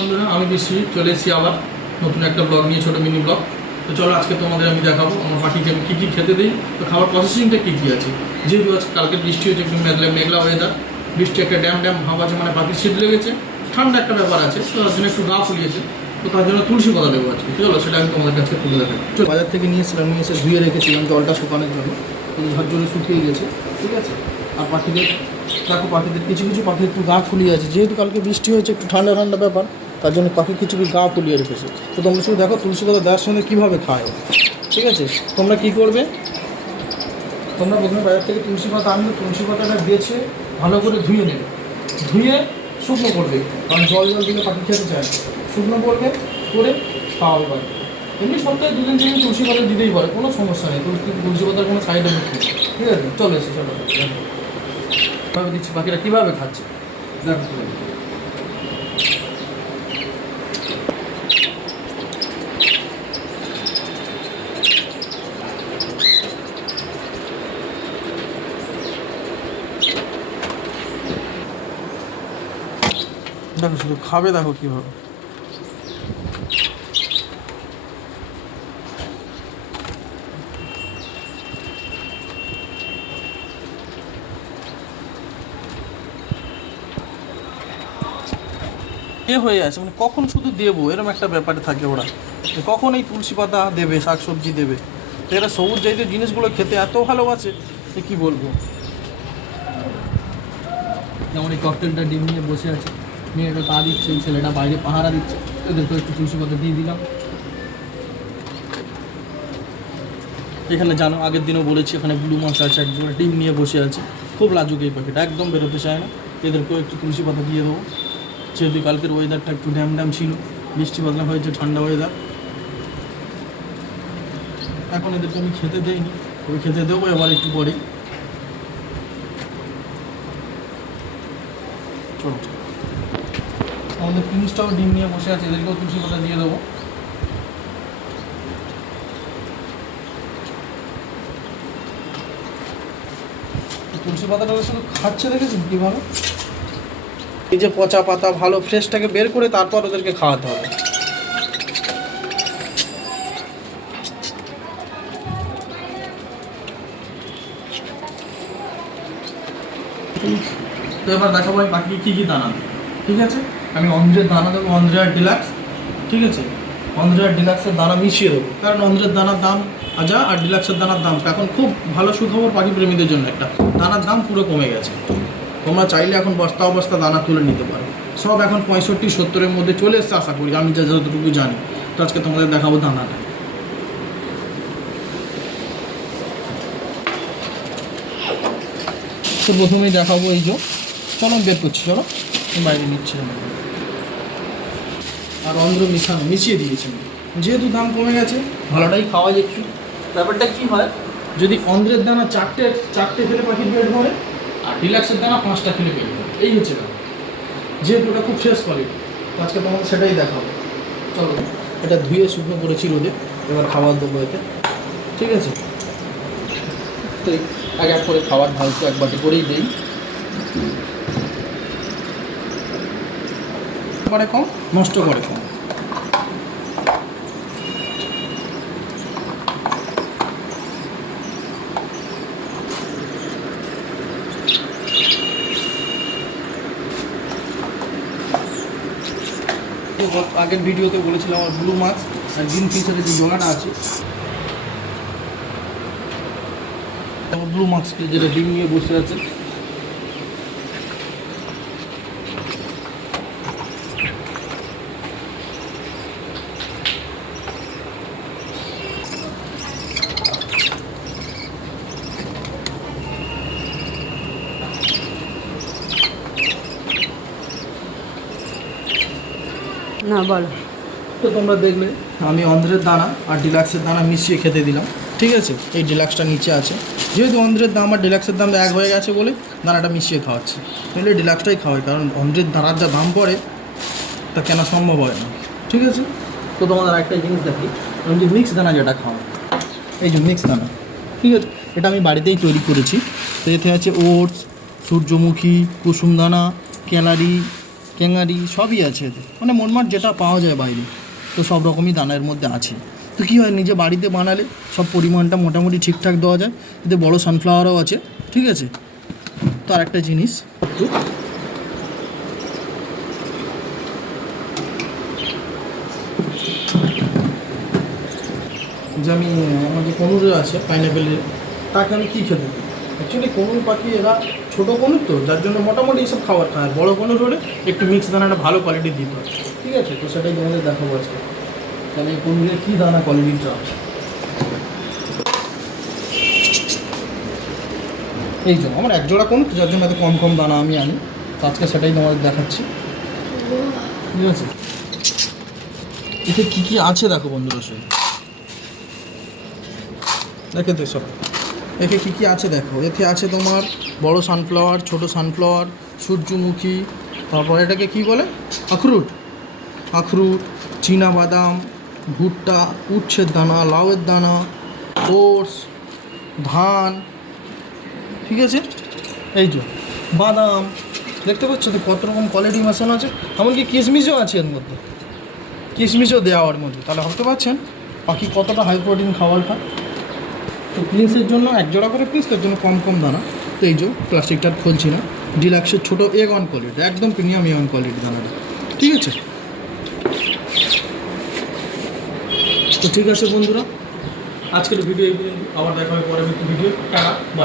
বন্ধুরা, আমি বিশ্বজিৎ চলে এসেছি আবার নতুন একটা ব্লগ নিয়ে, ছোটো মিনি ব্লগ। তো চলো আজকে তোমাদের আমি দেখাবো আমার পাখিকে আমি কী কী খেতে দিই, তো খাবার প্রসেসিংটা কী কী আছে। যেহেতু আজকে কালকে বৃষ্টি হয়েছে, একটু মেঘলা ওয়েদার, বৃষ্টি একটা ড্যাম ভাব আছে, মানে পাখির শীত লেগেছে, ঠান্ডা একটা ব্যাপার আছে, তো তার জন্য একটু গা ফুলিয়েছে, তো তার জন্য তুলসী পাতা দেবো আজকে। চলো সেটা আমি তোমাদের কাছে তুলে দেখাই। চলো, বাজার থেকে নিয়ে এসে ধুয়ে রেখেছিলাম জলটা শুকানোর জন্য, ঝড় জলে শুকিয়ে গেছে, ঠিক আছে। আর পাখিদের দেখো, পাখিদের কিছু পাখি একটু গা ফুলিয়ে আছে, যেহেতু কালকে বৃষ্টি হয়েছে, একটু ঠান্ডা ব্যাপার, তার জন্য পাখি কিছু গা ফুলিয়ে রেখেছে। তো তোমরা শুধু দেখো তুলসী পাতা দেওয়ার সঙ্গে কীভাবে খায়, ঠিক আছে। তোমরা কী করবে, তোমরা প্রথমে বাজার থেকে তুলসী পাতা আনবে, তুলসী পাতাটা বেছে ভালো করে ধুয়ে নেবে, ধুয়ে শুকনো করবে, কারণ জল দিলে পাখি খেতে চায় না। শুকনো করবে করে খাওয়াবে পাখি। এমনি সপ্তাহে 2 দিন তুলসী পাতা দিতেই পারে, কোনো সমস্যা নেই, তুলসী পাতার কোনো সাইড এফেক্ট নেই, ঠিক আছে। চলো কীভাবে দিচ্ছি, পাখিরা কীভাবে খাচ্ছে দেখো। দেখো শুধু খাবে, দেখো কীভাবে। হয়ে আছে, মানে কখন শুধু দেবো এরকম একটা ব্যাপারে থাকে ওরা, কখন এই তুলসী পাতা দেবে, শাকসবজি দেবে। তো এরা সবুজ জাতীয় জিনিসগুলো খেতে এত ভালোবাসে যে কী বলবো। যেমন এই ককটেলটা ডিম নিয়ে বসে আছে, মেয়েটা পা দিচ্ছে, ছেলেটা বাইরে পাহারা দিচ্ছে, এদেরকে একটু তুলসী পাতা দিয়ে দিলাম। এখানে জানো আগের দিনও বলেছি, এখানে ব্লু মাছ আছে, একজন ডিম নিয়ে বসে আছে, খুব লাজুক এই পাখিটা, একদম বেরোতে চায় না। এদেরকেও একটু তুলসী পাতা দিয়ে দেবো, যেহেতু কালকের ওয়েদারটা একটু ড্যাম ছিল, বৃষ্টি বাদলা হয়েছে, ঠান্ডা ওয়েদার। এখন এদেরকে আমি খেতে দেইনি, তবে খেতে দেবো এবার একটু পরে। চলো, আমাদের তিনটাও ডিম নিয়ে বসে আছে, এদেরকেও তুলসী পাতা দিয়ে দেবো। তুলসী পাতাটা শুধু খাচ্ছে, দেখেছেন কীভাবে। এই যে পচা পাতা ভালো ফ্রেশটাকে বের করে তারপর ওদেরকে খাওয়াতে হবে। তো এবার দেখাবো আমি বাকি কী দানা দেবো, ঠিক আছে। আমি অন্ধ্রের দানা দেবো, অন্ধ্রের ডিলাক্স, ঠিক আছে। অন্ধ্রের ডিলাক্সের দানা মিশিয়ে দেবো, কারণ অন্ধ্রের দানার দাম যা আর ডিলাক্সের দানার দাম এখন খুব ভালো সুখবর পাখি প্রেমীদের জন্য, একটা দানার দাম পুরো কমে গেছে। তোমরা চাইলে এখন বস্তা দানা তুলে নিতে পারো, সব এখন 65-70-এর মধ্যে চলে এসছে আশা করি, আমি যতটুকু জানি। তো আজকে তোমাদের দেখাবো দানাটা। তো প্রথমেই দেখাবো এই যে, চলো আমি বের করছি, চলো বাইরে নিচ্ছি। আর অন্ধ্র মিশিয়ে দিয়েছি, যেহেতু দাম কমে গেছে ভালোটাই খাওয়া যাচ্ছে। ব্যাপারটা কী হয়, যদি অন্ধ্রের দানা চারটে খেলে পাখির পেট ভরে, আর ডিলাক্সের দানা 5টা খেলে পেট ভরে, এই হচ্ছে ব্যাপার। যেহেতু ওটা খুব ফ্রেশ কোয়ালিটি, তো আজকে তোমাদের সেটাই দেখাবো। চলো, এটা ধুয়ে শুকনো করেছি রোদে, এবার খাবার দেবো এতে, ঠিক আছে। তো এক করে খাবার ঢালতো, এক বাটি করেই দিই, করে কম নষ্ট করে কম। আগের ভিডিওতে বলেছিলাম আমার ব্লু মাছ আর গ্রিন ফিশারের যে জলাটা আছে, আমার ব্লু মাছকে যেটা ডিম নিয়ে বসে আছে, না বলো। তো তোমরা দেখলে আমি অন্ধ্রের দানা আর ডিলাক্সের দানা মিশিয়ে খেতে দিলাম, ঠিক আছে। এই ডিলাক্সটা নিচে আছে, যেহেতু অন্ধ্রের দাম আর ডিলাক্সের দাম এক হয়ে গেছে বলে দানাটা মিশিয়ে খাওয়াচ্ছি, তাহলে ডিলাক্সটাই খাওয়াই, কারণ অন্ধ্রের দানার যা দাম পড়ে তা কেনা সম্ভব হয় না, ঠিক আছে। তো তোমাদের একটা জিনিস দেখি, আমি যে মিক্স দানা যেটা খাওয়া, এই যে মিক্স দানা, ঠিক আছে, এটা আমি বাড়িতেই তৈরি করেছি। তো এতে আছে ওটস, সূর্যমুখী, কুসুম দানা, ক্যালারি, ক্যাঙ্গারি সবই আছে এতে, মানে মোটমাট যেটা পাওয়া যায় বাইরে, তো সব রকমই দানার মধ্যে আছে। তো কী হয়, নিজে বাড়িতে বানালে সব পরিমাণটা মোটামুটি ঠিকঠাক দেওয়া যায়। এতে বড় সানফ্লাওয়ারও আছে, ঠিক আছে। তো আর একটা জিনিস, যে আমি আমাদের কনুরে আছে পাইনাপেলের, তাকে আমি কী খেতে দিই? অ্যাকচুয়ালি কনুর পাখি এরা ছোটো কনুর, তো যার জন্য মোটামুটি এইসব খাবার খায়। বড়ো কনুর হলে একটু মিক্স দানাটা ভালো কোয়ালিটি দিতে হয়, ঠিক আছে। তো সেটাই তোমাদের দেখাবো আজকে, তাহলে এই কনুরের কী দানা কোয়ালিটিটা আছে। এই জন্য আমার এক জোড়া কনুর, যার জন্য এত কম কম দানা আমি আনি। তো আজকে সেটাই তোমাদের দেখাচ্ছি, ঠিক আছে। এতে কী কী আছে দেখো বন্ধুরা, সব দেখে তো সব এতে কী কী আছে দেখো। এতে আছে তোমার বড় সানফ্লাওয়ার, ছোট সানফ্লাওয়ার, সূর্যমুখী, তারপর এটাকে কি বলে, আখরুট, বাদাম, ভুট্টা, উচ্ছের দানা, লাউয়ের দানা, ওটস, ধান, ঠিক আছে। এই যে বাদাম, দেখতে পাচ্ছ তো কত রকম কোয়ালিটি মেশানো আছে। এমনকি কিশমিশও আছে এর মধ্যে, কিশমিশও দেওয়া ওর মধ্যে। তাহলে ভাবতে পারছেন পাখি কতটা হাই প্রোটিন খাবার খায়। তো প্রিন্সের জন্য এক জোড়া করে পিস, তার জন্য কম কম দানা। তো এই যে প্লাস্টিকটা খুলছি না, ডিলাক্সের ছোটো A1 কোয়ালিটি, একদম প্রিমিয়াম A1 কোয়ালিটি দানাটা, ঠিক আছে। তো ঠিক আছে বন্ধুরা, আজকের ভিডিও এই পর্যন্ত। আবার দেখা হবে পরবর্তী ভিডিও। Tata, by.